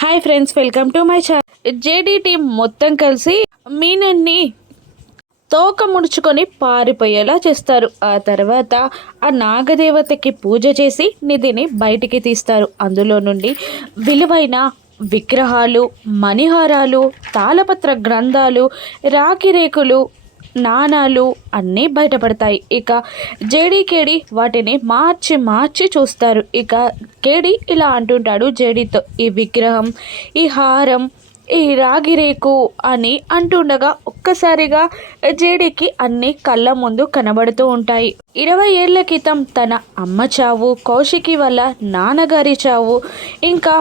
Hi friends welcome to my channel JD team మొత్తం కలిసి మీనన్ని తోక ముడుచుకొని పారిపోయేలా చేస్తారు. ఆ తర్వాత ఆ నాగదేవతకి పూజ చేసి నిధిని బయటికి తీస్తారు. అందులో నుండి విలువైన విగ్రహాలు మణిహారాలు తాళపత్ర గ్రంథాలు రాగిరేకులు నాణాలు అన్నీ బయటపడతాయి. ఇక జేడీ కేడి వాటిని మార్చి మార్చి చూస్తారు. ఇక కేడి ఇలా అంటుంటాడు జేడీతో ఈ విగ్రహం ఈ హారం ఈ రాగి రేకు అని అంటుండగా ఒక్కసారిగా జేడీకి అన్ని కళ్ళ ముందు కనబడుతూ ఉంటాయి. ఇరవై ఏళ్ళ క్రితం తన అమ్మ చావు కౌశికి వల్ల నాన్నగారి చావు ఇంకా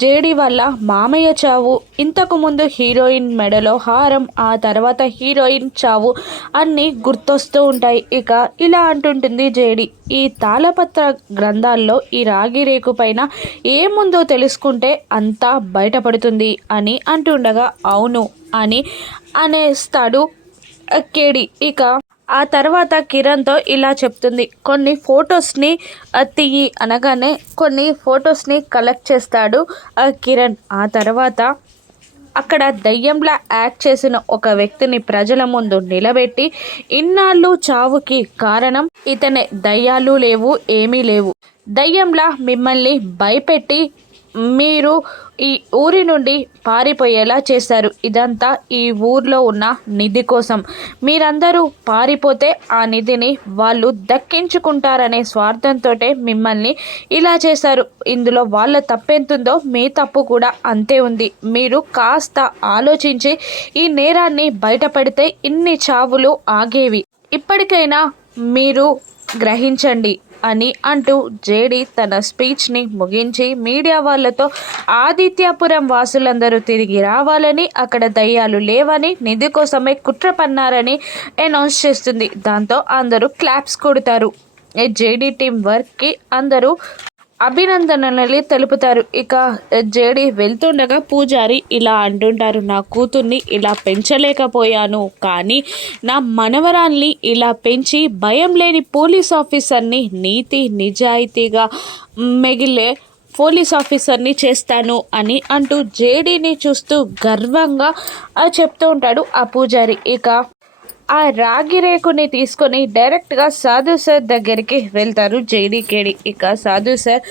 జేడి వల్ల మామయ్య చావు ఇంతకుముందు హీరోయిన్ మెడలో హారం ఆ తర్వాత హీరోయిన్ చావు అన్నీ గుర్తొస్తూ ఉంటాయి. ఇక ఇలా అంటుంటుంది జేడి. ఈ తాళపత్ర గ్రంథాల్లో ఈ రాగి రేకు పైన ఏముందో తెలుసుకుంటే అంతా బయటపడుతుంది అని అంటుండగా అవును అని అనేస్తాడు కేడి. ఇక ఆ తర్వాత కిరణ్తో ఇలా చెప్తుంది కొన్ని ఫొటోస్ని తీయి అనగానే కొన్ని ఫొటోస్ని కలెక్ట్ చేస్తాడు ఆ కిరణ్. ఆ తర్వాత అక్కడ దయ్యంలా యాక్ట్ చేసిన ఒక వ్యక్తిని ప్రజల ముందు నిలబెట్టి ఇన్నాళ్ళు చావుకి కారణం ఇతనే దయ్యాలు లేవు ఏమీ లేవు. దయ్యంలా మిమ్మల్ని భయపెట్టి మీరు ఈ ఊరి నుండి పారిపోయేలా చేశారు ఇదంతా ఈ ఊర్లో ఉన్న నిధి కోసం. మీరందరూ పారిపోతే ఆ నిధిని వాళ్ళు దక్కించుకుంటారనే స్వార్థంతో మిమ్మల్ని ఇలా చేశారు. ఇందులో వాళ్ళ తప్పెంతుందో మీ తప్పు కూడా అంతే ఉంది. మీరు కాస్త ఆలోచించి ఈ నేరాన్ని బయటపడితే ఇన్ని చావులు ఆగేవి. ఇప్పటికైనా మీరు గ్రహించండి. అని అంటూ జేడి తన స్పీచ్ని ముగించి మీడియా వాళ్ళతో ఆదిత్యపురం వాసులందరూ తిరిగి రావాలని అక్కడ దయ్యాలు లేవని నిధి కోసమే కుట్ర పన్నారని అనౌన్స్ చేస్తుంది. దాంతో అందరూ క్లాప్స్ కొడతారు. జేడీ టీం వర్క్కి అందరూ అభినందనలు తెలుపుతారు. ఇక జేడి వెళ్తుండగా పూజారి ఇలా అంటుంటారు నా కూతుర్ని ఇలా పెంచలేకపోయాను కానీ నా మనవరాల్ని ఇలా పెంచి భయం లేని పోలీస్ ఆఫీసర్ని నీతి నిజాయితీగా మిగిలే పోలీస్ ఆఫీసర్ని చేస్తాను అని అంటూ జేడీని చూస్తూ గర్వంగా చెప్తూ ఉంటాడు ఆ పూజారి. ఇక ఆ రాగి రేకుని తీసుకొని డైరెక్ట్గా సాధు సార్ దగ్గరికి వెళ్తారు జేడీకేడి. ఇక సాధు సార్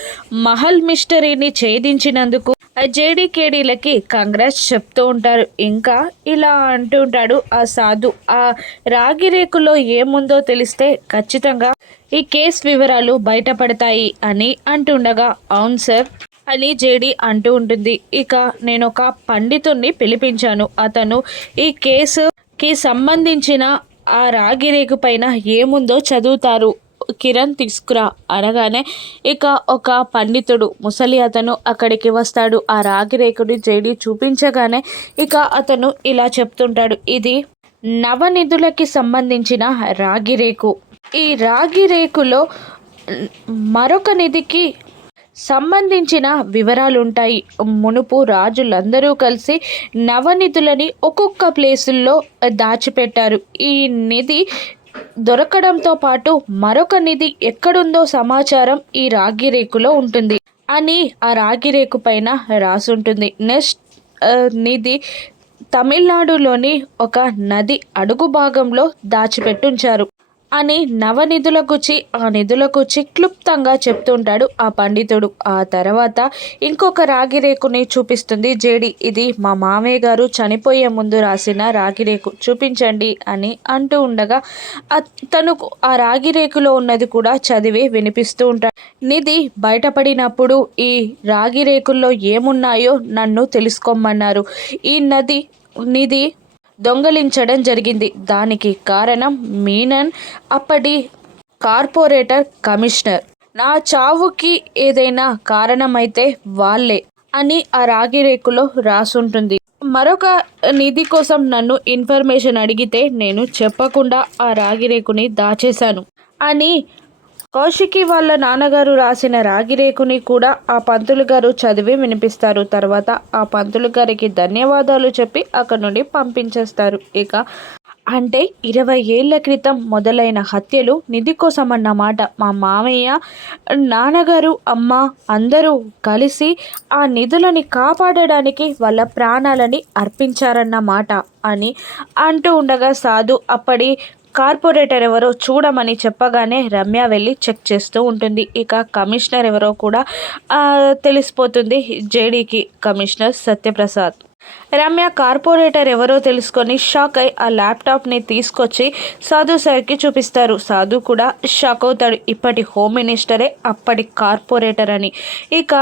మహల్ మిస్టరీని ఛేదించినందుకు ఆ జేడీకేడీలకి కాంగ్రెస్ చెప్తూ ఉంటారు. ఇంకా ఇలా అంటూ ఉంటాడు ఆ సాధు. ఆ రాగి రేకులో ఏముందో తెలిస్తే ఖచ్చితంగా ఈ కేసు వివరాలు బయటపడతాయి అని అంటుండగా అవును సార్ అని జేడి అంటూ ఉంటుంది. ఇక నేను ఒక పండితుణ్ణి పిలిపించాను. అతను ఈ కేసు కి సంబంధించిన ఆ రాగిరేకు పైన ఏముందో చదువుతారు. కిరణ్ తీసుకురా అనగానే ఇక ఒక పండితుడు ముసలి అతను అక్కడికి వస్తాడు. ఆ రాగిరేకుని జైడి చూపించగానే ఇక అతను ఇలా చెప్తుంటాడు. ఇది నవనిధులకి సంబంధించిన రాగిరేకు ఈ రాగిరేకులో మరొక నిధికి సంబంధించిన వివరాలుంటాయి. మునుపు రాజులందరూ కలిసి నవనిధులని ఒక్కొక్క ప్లేసుల్లో దాచిపెట్టారు. ఈ నిధి దొరకడంతో పాటు మరొక నిధి ఎక్కడుందో సమాచారం ఈ రాగి రేకులో ఉంటుంది అని ఆ రాగి రేకు పైన రాసుంటుంది. నెక్స్ట్ నిధి తమిళనాడులోని ఒక నది అడుగు భాగంలో దాచిపెట్టుంచారు. అని నవనిధుల గుచ్చి ఆ నిధుల గుచ్చి క్లుప్తంగా చెప్తుంటాడు ఆ పండితుడు. ఆ తర్వాత ఇంకొక రాగిరేకుని చూపిస్తుంది. జేడి ఇది మా మామయ్య గారు చనిపోయే ముందు రాసిన రాగిరేకు చూపించండి అని అంటూ ఉండగా తను ఆ రాగిరేకులో ఉన్నది కూడా చదివి వినిపిస్తూ ఉంటాడు. నిధి బయటపడినప్పుడు ఈ రాగిరేకుల్లో ఏమున్నాయో నన్ను తెలుసుకోమన్నారు. ఈ నది నిధి దొంగిలించడం జరిగింది. దానికి కారణం మీనన్ అప్పటి కార్పొరేటర్ కమిషనర్. నా చావుకి ఏదైనా కారణమైతే వాళ్ళే అని ఆ రాగి రేకులో రాసుంటుంది. మరొక నిధి కోసం నన్ను ఇన్ఫర్మేషన్ అడిగితే నేను చెప్పకుండా ఆ రాగి రేకుని దాచేశాను అని కౌశికి వాళ్ళ నాన్నగారు రాసిన రాగిరేకుని కూడా ఆ పంతులు గారు చదివి వినిపిస్తారు. తర్వాత ఆ పంతులు గారికి ధన్యవాదాలు చెప్పి అక్కడ నుండి పంపించేస్తారు. ఇక అంటే ఇరవై ఏళ్ళ క్రితం మొదలైన హత్యలు నిధి కోసం అన్నమాట మా మామయ్య నాన్నగారు అమ్మ అందరూ కలిసి ఆ నిధులని కాపాడడానికి వాళ్ళ ప్రాణాలని అర్పించారన్నమాట అని అంటూ ఉండగా సాధు అప్పటి కార్పొరేటర్ ఎవరో చూడమని చెప్పగానే రమ్య వెళ్ళి చెక్ చేస్తూ ఉంటుంది. ఇక కమిషనర్ ఎవరో కూడా తెలిసిపోతుంది జేడీకి కమిషనర్ సత్యప్రసాద్. రమ్య కార్పొరేటర్ ఎవరో తెలుసుకొని షాక్ అయి ఆ ల్యాప్టాప్ని తీసుకొచ్చి సాధు సార్కి చూపిస్తారు. సాధు కూడా షాక్ అవుతాడు. ఇప్పటి హోమ్ మినిస్టరే అప్పటి కార్పొరేటర్ అని. ఇక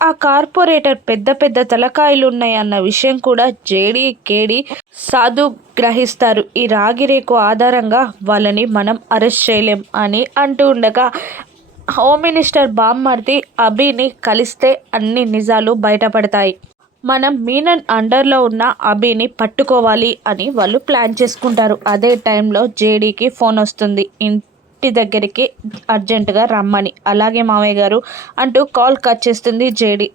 ఆ కార్పొరేటర్ పెద్ద పెద్ద తలకాయలు ఉన్నాయి అన్న విషయం కూడా జేడి కేడి సాధు గ్రహిస్తారు. ఈ రాగిరేకు ఆధారంగా వాళ్ళని మనం అరెస్ట్ చేయలేం అని అంటూ ఉండగా హోమ్ మినిస్టర్ బామ్మర్ది అభిని కలిస్తే అన్ని నిజాలు బయటపడతాయి. మనం మీనన్ అండర్లో ఉన్న అభిని పట్టుకోవాలి అని వాళ్ళు ప్లాన్ చేసుకుంటారు. అదే టైంలో జేడీకి ఫోన్ వస్తుంది. ఇంటి దగ్గరికి అర్జెంటుగా రమ్మని. అలాగే మామయ్య గారు అంటూ కాల్ కట్ చేస్తుంది జేడీ.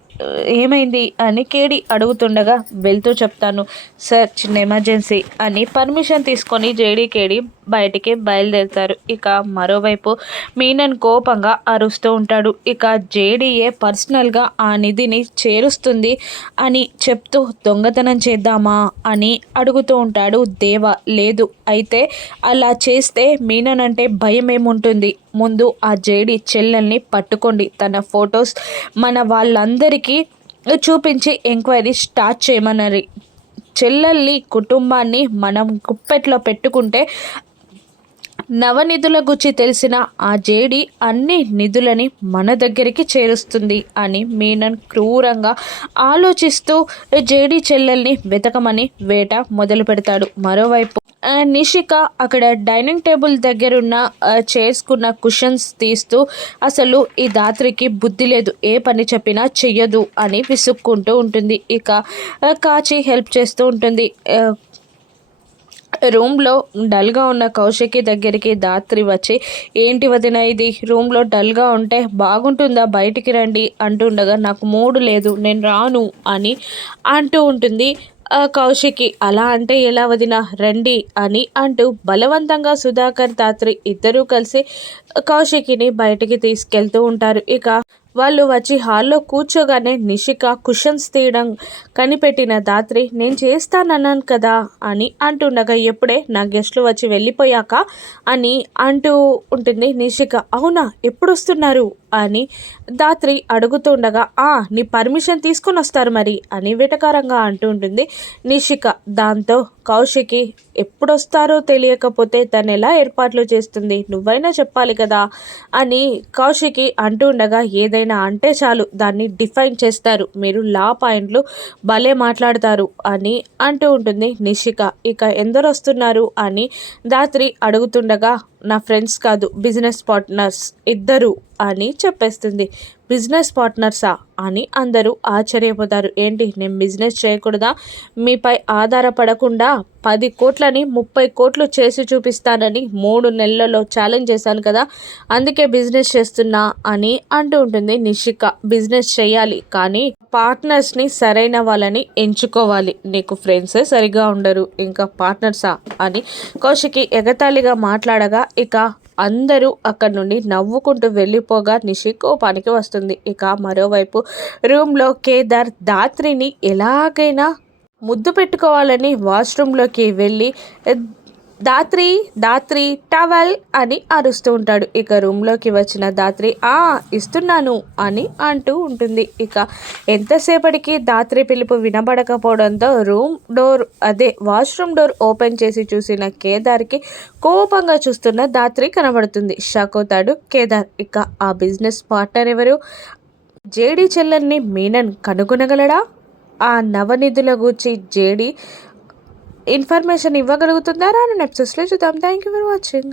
ఏమైంది అని కేడి అడుగుతుండగా వెళ్తూ చెప్తాను సార్ చిన్న ఎమర్జెన్సీ అని పర్మిషన్ తీసుకొని జేడీ కేడి బయటికి బయలుదేరుతారు. ఇక మరోవైపు మీనన్ కోపంగా అరుస్తూ ఉంటాడు. ఇక జేడీఏ పర్సనల్గా ఆ నిధిని చేరుస్తుంది అని చెప్తూ దొంగతనం చేద్దామా? అని అడుగుతూ ఉంటాడు దేవ. లేదు అయితే అలా చేస్తే మీనన్ అంటే భయం ఏముంటుంది ముందు ఆ జేడి చెల్లెల్ని పట్టుకోండి. తన ఫొటోస్ మన వాళ్ళందరికీ చూపించి ఎంక్వైరీ స్టార్ట్ చేయమన్నది చెల్లెల్ని కుటుంబాన్ని మనం గుప్పెట్లో పెట్టుకుంటే నవనిధుల గురించి తెలిసిన ఆ జేడి అన్ని నిధులని మన దగ్గరికి చేరుస్తుంది అని మీనన్ క్రూరంగా ఆలోచిస్తూ జేడి చెల్లెల్ని వెతకమని వేట మొదలు పెడతాడు మరోవైపు నిషిక అక్కడ డైనింగ్ టేబుల్ దగ్గరున్న చేసుకున్న కుషన్స్ తీస్తూ అసలు ఈ దాత్రికి బుద్ధి లేదు. ఏ పని చెప్పినా చెయ్యదు అని విసుక్కుంటూ ఉంటుంది. ఇక కాచి హెల్ప్ చేస్తూ ఉంటుంది. రూమ్లో డల్గా ఉన్న కౌశికి దగ్గరికి దాత్రి వచ్చి ఏంటి వదిన ఇది? రూమ్లో డల్గా ఉంటే బాగుంటుందా? బయటికి రండి అంటుండగా నాకు మూడు లేదు నేను రాను అని అంటూ ఉంటుంది కౌశికి అలా అంటే ఎలా వదిన? రండి అని అంటూ బలవంతంగా సుధాకర్ దాత్రి ఇద్దరూ కలిసి కౌశికిని బయటికి తీసుకెళ్తూ ఉంటారు. ఇక వాళ్ళు వచ్చి హాల్లో కూర్చోగానే నిషిక కుషన్స్ తీయడం కనిపెట్టిన దాత్రి నేను చేస్తానన్నాను కదా అని అంటుండగా ఎప్పుడే నా గెస్ట్లు వచ్చి వెళ్ళిపోయాక అని అంటూ ఉంటుంది నిషిక. అవునా? ఎప్పుడు వస్తున్నారు అని దాత్రి అడుగుతుండగా ఆ నీ పర్మిషన్ తీసుకొని వస్తారు మరి అని వెటకారంగా అంటూ ఉంటుంది నిషిక. దాంతో కౌశికి ఎప్పుడొస్తారో తెలియకపోతే తను ఎలా ఏర్పాట్లు చేస్తుంది? నువ్వైనా చెప్పాలి కదా అని కౌశికి అంటూ ఉండగా ఎవరైనా అంటే చాలు దాన్ని డిఫైన్ చేస్తారు. మీరు లా పాయింట్లు భలే మాట్లాడతారు అని అంటూ ఉంటుంది నిషిక. ఇక ఎందరు వస్తున్నారు అని దాత్రి అడుగుతుండగా నా ఫ్రెండ్స్ కాదు బిజినెస్ పార్ట్నర్స్ ఇద్దరు అని చెప్పేస్తుంది. బిజినెస్ పార్ట్నర్సా అని అందరూ ఆశ్చర్యపోతారు. ఏంటి నేను బిజినెస్ చేయకూడదా? మీపై ఆధారపడకుండా పది కోట్లని ముప్పై కోట్లు చేసి చూపిస్తానని మూడు నెలలలో ఛాలెంజ్ చేశాను కదా. అందుకే బిజినెస్ చేస్తున్నా అని అంటూ ఉంటుంది నిషిక. బిజినెస్ చేయాలి కానీ పార్ట్నర్స్ని సరైన వాళ్ళని ఎంచుకోవాలి. నీకు ఫ్రెండ్సే సరిగా ఉండరు ఇంకా పార్ట్నర్సా అని కౌశికి ఎగతాళిగా మాట్లాడగా ఇక అందరూ అక్కడి నుండి నవ్వుకుంటూ వెళ్ళిపోగా నిషి కోపానికి వస్తుంది. ఇక మరోవైపు రూమ్లో కేదార్ దాత్రిని ఎలాగైనా ముద్దు పెట్టుకోవాలని వాష్రూమ్లోకి వెళ్ళి దాత్రి దాత్రి టవల్ అని అరుస్తూ ఉంటాడు. ఇక రూమ్లోకి వచ్చిన దాత్రి ఆ ఇస్తున్నాను అని అంటూ ఉంటుంది. ఇక ఎంతసేపటికి దాత్రి పిలుపు వినబడకపోవడంతో రూమ్ డోర్ అదే వాష్రూమ్ డోర్ ఓపెన్ చేసి చూసిన కేదార్కి కోపంగా చూస్తున్న దాత్రి కనబడుతుంది. షాక్ అవుతాడు కేదార్. ఇక ఆ బిజినెస్ పార్ట్నర్ ఎవరు? జేడి చెల్లెల్ని మీనన్ కనుగొనగలడా? ఆ నవనిధుల గూర్చి జేడి ఇన్ఫర్మేషన్ ఇవ్వగలుగుతుందా రాను లో చూద్దాం. Thank you for watching